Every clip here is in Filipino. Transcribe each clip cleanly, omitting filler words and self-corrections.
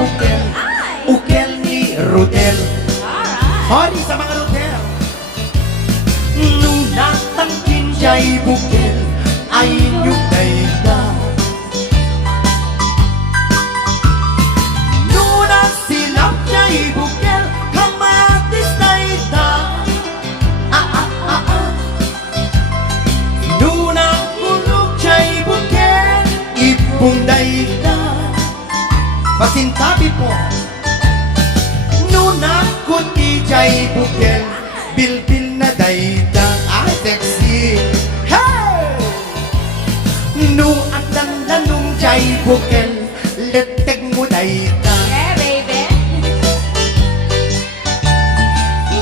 Bukel, ukel ni Rodel. Sorry sa mga Rodel. Nung natangkin jay Bukel, ay inyong dayda. Nuna silap jay Bukel, kamatis dayda. Nuna kulog jay Bukel, ipong dayda. Pasintabi po. Nuna kuti jay Bukel, bilbil na dayda. Ay, sexy. Hey! Nu at dandanong jay Bukel, leteg mo dayda. Yeah, baby.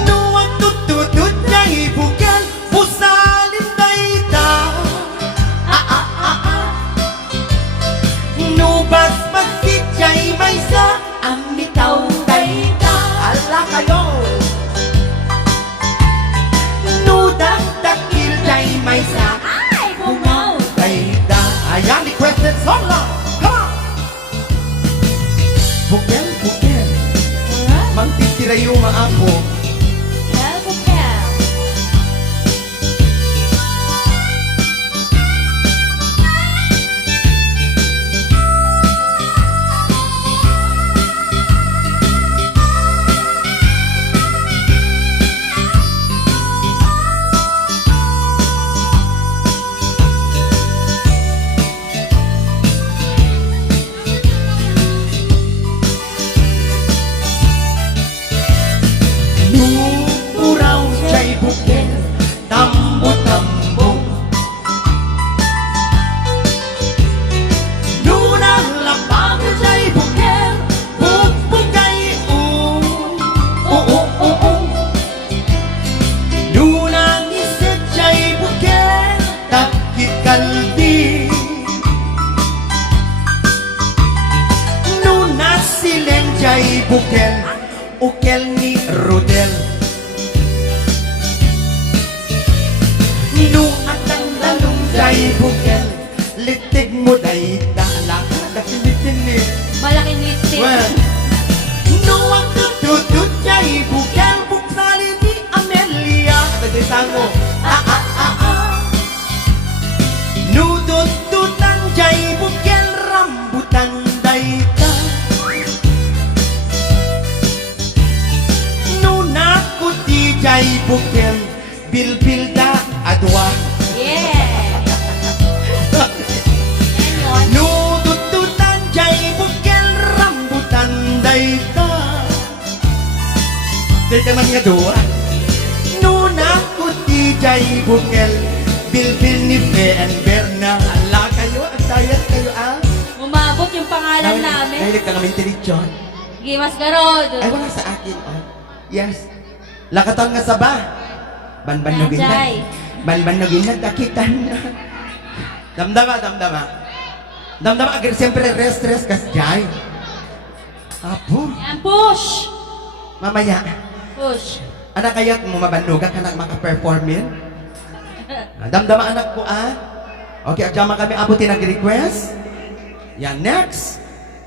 Nu at tututut jay Bukel, pusalin dayda. Nu basbasit jay maysa, ang bitaw dayda. Ala kayo. Nu dakdakil jay maysa, Ay, bungaw. dayda. Ayan, requested song lang. Come on! Bukel, bukel. Mangtitira yung maapo. Well, bukel. Uraw jay bukel, tambo-tambo. Nunang lapag jay bukel, bubugay Nunang isip jay bukel, takit kaldi. Nuna sileng jay bukel, ukel ni Rodel. Nu at ang dalong jay bukel, litig mo dayda. Lakad litin ni. Malaking lipstick. Well, nu ang tututut jay bukel, buksalin ni Amelia. Tagdisan mo. Nu tututan jay bukel, rambutan dayda. Nu nakuti jay bukel, bilbil da adwa. Yeah. Yan yun. Nu tututan jay bukel, rambutan dayda. Dayda man nga dua. Nu nakuti jay bukel, bilbil ni Ben Berna. Ala kayo, ang sayas kayo ah. Umabot yung pangalan namin. Nahilig ka kami intelligent. Gimas garod. Ay, wala sa akin. Oh. Yes. Lakatan nga sa ba? Banbanugin na. Jay. Banbanugin na, dakitan na. Damdama, damdama. Damdama, agad siyempre rest kas Jay. Apo, Yan, push. mamaya. Push. Anak kaya't mo mabanuga ka na makaperformin? Damdama anak ko ah. Okay, agyama kami abutin nag-request. Yan, next.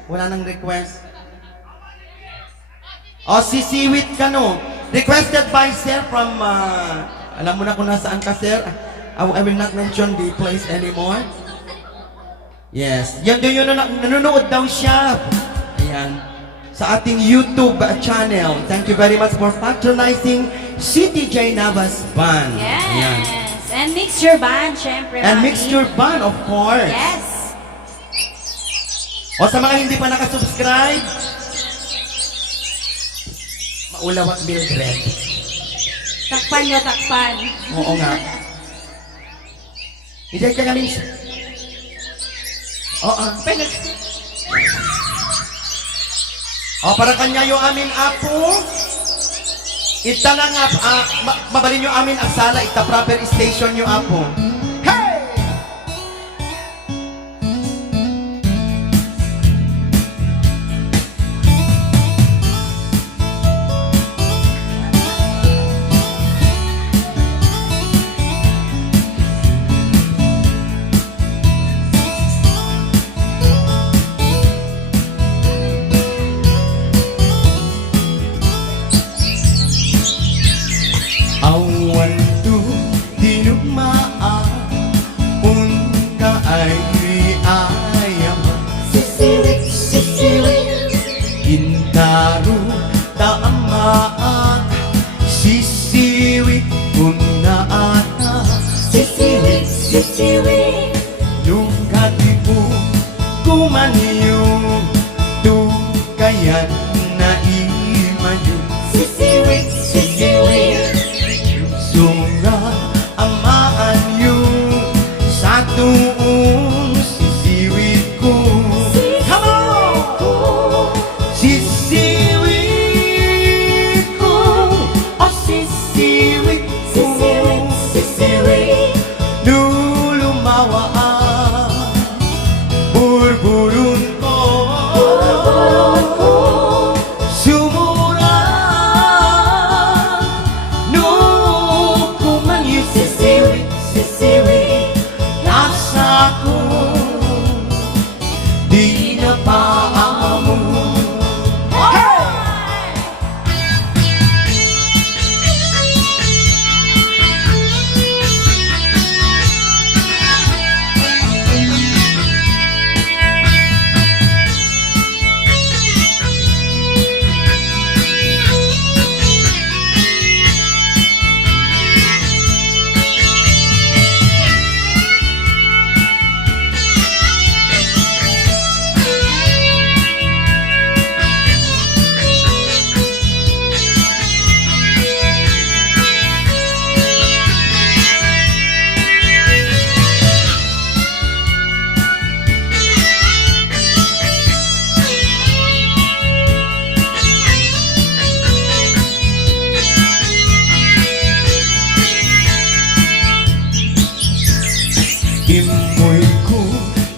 Wala nang request. O, sisiwit ka no. Requested by sir from, alam mo na kung nasaan ka sir. I will not mention the place anymore. Yes. Yan doon yun, nanonood daw siya. Ayan. Sa ating YouTube channel. Thank you very much for patronizing CTJ Navas Band. Yes. Ayan. And mixture band, syempre. And mami. Mixture Band, of course. Yes. O sa mga hindi pa nakasubscribe, maulawak Mildred. Takpan nyo, takpan. Oo nga. Hindi ka galing siya. Oo. O, para kanya yung amin apo. Ita lang nga, mabalin yung amin aksala, ita proper station yung apo. Hey! sisiwi. Nung katipu kumaniyo, tu kayan na imayo. Sisiwi, sisiwi. Sunga amaan yun sa tuong sisiwit ko. Come on! Sisiwit ko, o sisiwit ko. Sisiwi, sisiwi. Nung lumawa ang burburun ko, Burburun ko. sumura nung kumanyo. Sisiwi, sisiwi. Nasa ko, di na paamo. Imoy ko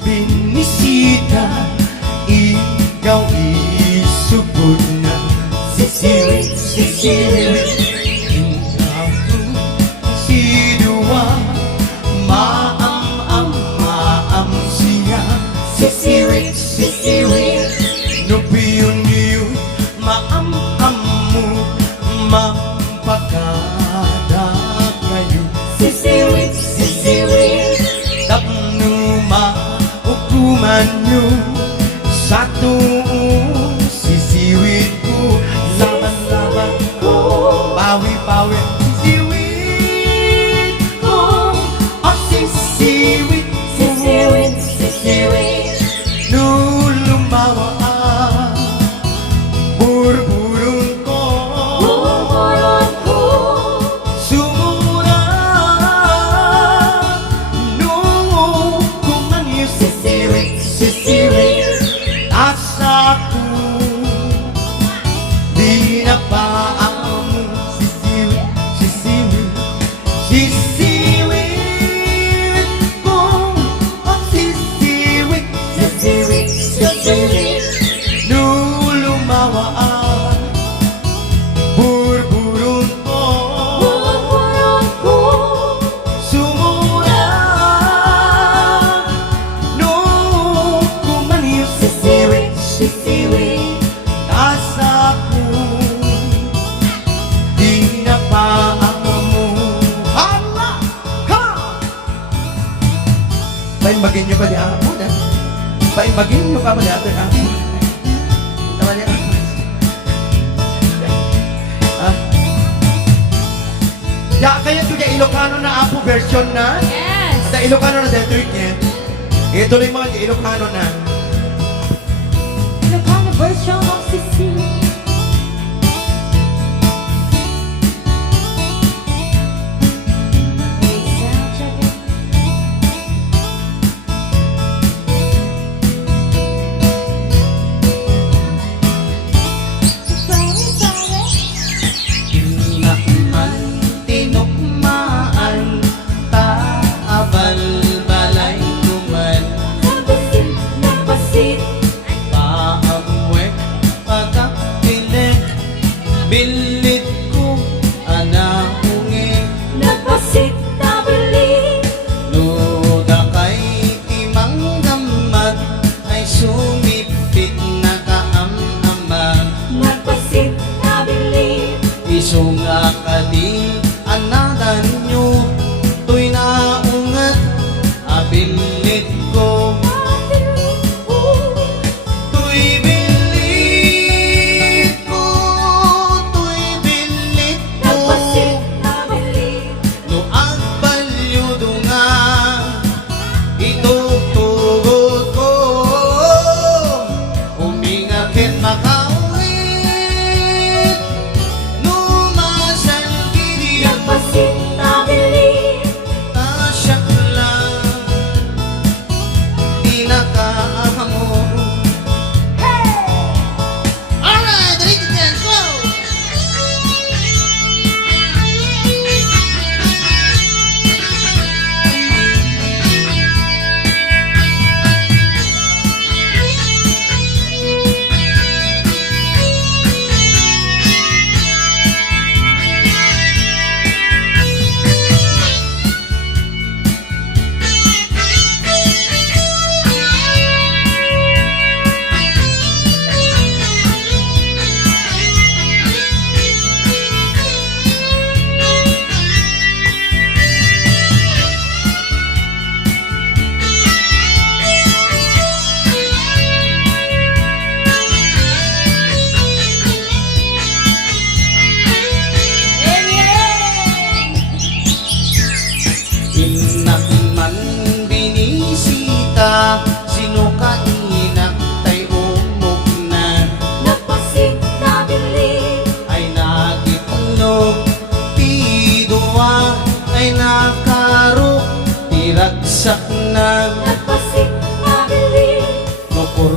binisita, ikaw isugod na. Sisiwi, sisiwi. Ikaw si Dua, maam siya. Sisiwi, sisiwi. Nupiyon niyo, maam mo, mampakadag ngayon. Sisiwi, sisiwi. Tapnuma hukuman nyo sa tuong sisiwit ko. Laban-laban Ko. bawi-bawi sisiwit ko, o sisiwit ko. Sisiwi, sisiwi. Nung lumawa ang burburun ko, Burburun ko. sumura nung kumanyo. Sisiwi, sisiwi. Asa ko, di na paamo. Sisiwit, sisiwit, sisiwit ko, o sisiwit, Sisiwi, sisiwi. nung lumawa ang burburun ko, Burburun ko. sumura nung kumanyo. Sisiwi, sisiwi. Asa ko, di na paamo. Hala! Ha! Paimbagin nyo pa di ako na. Paimbagin nyo pa di ako na. Tama niya. Ah. Ya, kaya ito niya Ilocano na Apo version na. Yes. Sa Ilocano na dito yun. Ito lang mga Ilocano na. Ilocano version of Sisiwi. Nakman, tinukmaan, taabal, balay kuman, Nabasit, nabasit. paamwek, pagkakilik, bilit ko, anahungi, Nabasit, nabili. luda kay timang gamat, ay sumipit na kaamamag, Nabasit, nabili. isunga kadi, anagan nyo, tuy naungat, abilit ko, Nabili ko. tuy bilit ko, tuy bilit ko. Nabasit, nabili. No agbalyo dunga,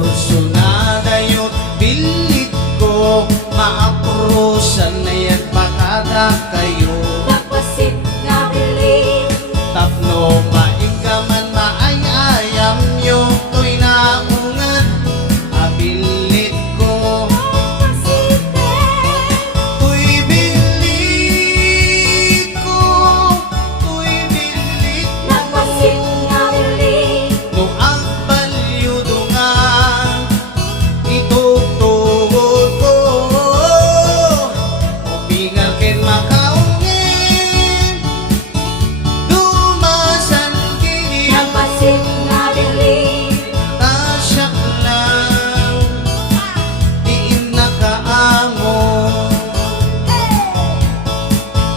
Kursunada yut bilit ko Maaprosan na yan pakada kayo Nagpasit nga bilin Tapno maigaman maayayam nyo To'y naungat abilit ko Nagpasit To'y bilit ko To'y bilit Nagpasit nga bilin No ang balyudo nga itutugod ko Upingal ken makaungin Dumasan kini Nagpasit nga bilin Tasyak lang Diin nakaamo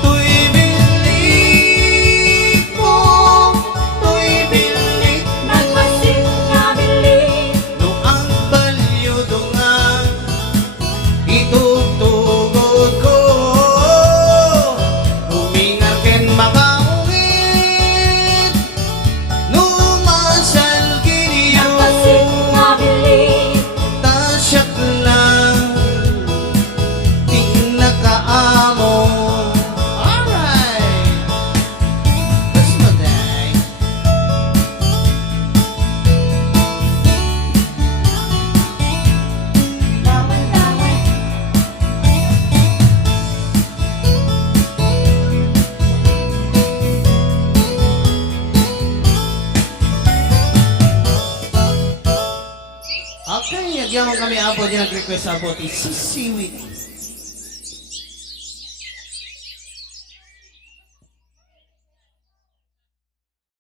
Tuy bilik ko Tuy bilik Nagpasit nga bilin No ang balyudo nga itutugod ko Humingal ken makaungit Numasal kiniyo Nagpasit nga bilin Tasyak lang Di nakaamo Alright That's my day Okay, nagyamang kami apo din nag-request sa apo. Sisiwit.